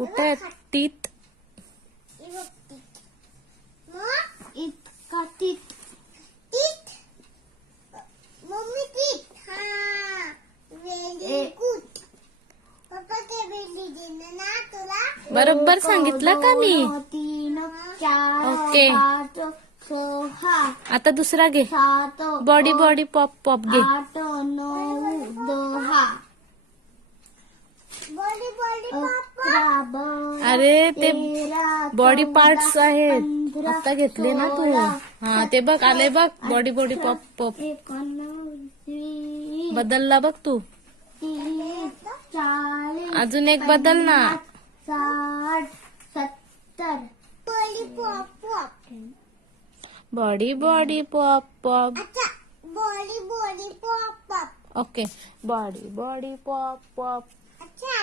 कुठे आहेत टीथ? इतका टीथ टीथ मम्मी टीथ हा व्हेरी गुड पप्पा ते बेली देना ना तुला बरोबर सांगितलं का मी? 3 4 ओके. 5 6 आता दुसरा घे. 7 बॉडी बॉडी पॉप पॉप घे. 8 9 10 बॉडी बॉडी पप्पा अरे ते बॉडी पार्ट्स आहेत. आता घेतले ना तू. हा ते बघ आले बघ. बॉडी बॉडी पॉप पॉप बदलला बघ तू. 40 अजून एक बदल ना. 60 70 body pop pop body body pop pop. अच्छा body body pop pop okay. Body body pop pop. अच्छा